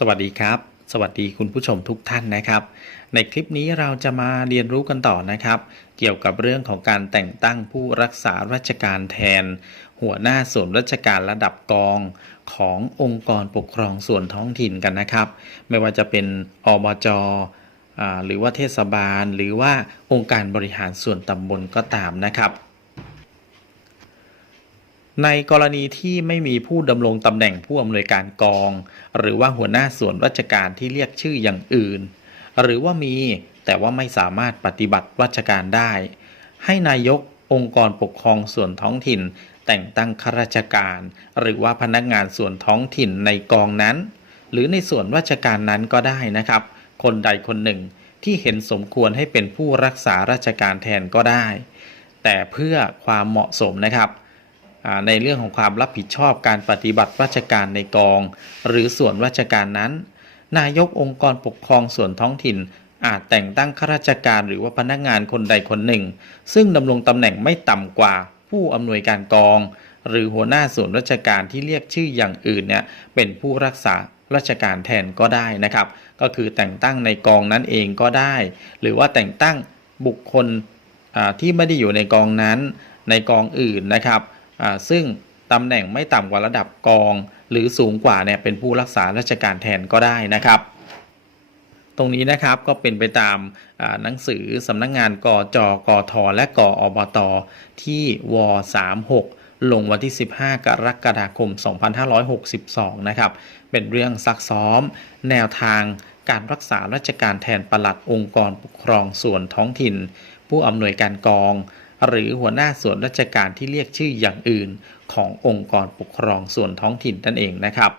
สวัสดีครับ สวัสดีคุณผู้ชมทุกท่านนะครับ ในคลิปนี้เราจะมาเรียนรู้กันต่อนะครับ เกี่ยวกับเรื่องของการแต่งตั้งผู้รักษาราชการแทน หัวหน้าส่วนราชการระดับกองขององค์กรปกครองส่วนท้องถิ่นกันนะครับ ไม่ว่าจะเป็นอบจอหรือว่าเทศบาล หรือว่าองค์การบริหารส่วนตำบลก็ตามนะครับ ในกรณีที่ไม่มีผู้ดำรงตำแหน่งผู้อำนวยการกอง หรือว่าหัวหน้าส่วนราชการที่เรียกชื่ออย่างอื่น หรือว่ามีแต่ว่าไม่สามารถปฏิบัติราชการได้ ให้นายกองค์กรปกครองส่วนท้องถิ่น แต่งตั้งข้าราชการ หรือว่าพนักงานส่วนท้องถิ่นในกองนั้น หรือในส่วนราชการนั้นก็ได้นะครับ คนใดคนหนึ่งที่เห็นสมควรให้เป็นผู้รักษาราชการแทนก็ได้ แต่เพื่อความเหมาะสมนะครับ ในเรื่องของความรับผิดชอบการปฏิบัติราชการในกอง หรือส่วนราชการนั้น นายกองค์กรปกครองส่วนท้องถิ่น อาจแต่งตั้งข้าราชการหรือว่าพนักงานคนใดคนหนึ่ง ซึ่งดำรงตำแหน่งไม่ต่ำกว่าผู้อำนวยการกอง หรือหัวหน้าส่วนราชการที่เรียกชื่ออย่างอื่นเนี่ยเป็นผู้รักษาราชการแทนก็ได้นะครับ ก็คือแต่งตั้งในกองนั้นเองก็ได้ หรือว่าแต่งตั้งบุคคลที่ไม่ได้อยู่ในกองนั้นในกองอื่นนะครับ ซึ่งตำแหน่งไม่ต่ำกว่าระดับกอง หรือสูงกว่าเนี่ยเป็นผู้รักษาราชการแทนก็ได้นะครับ ตรงนี้นะครับก็เป็นไปตามหนังสือสำนักงงานกจกทและกอบตที่ว36ลงวันที่ 15 กรกฎาคม 2562 นะครับ เป็นเรื่องซักซ้อม แนวทางการรักษาราชการแทนปลัดองค์กรปกครองส่วนท้องถิ่น ผู้อำนวยการกอง หรือหัวหน้าส่วนราชการที่เรียกชื่ออย่างอื่น ขององค์กรปกครองส่วนท้องถิ่นนั่นเองนะครับ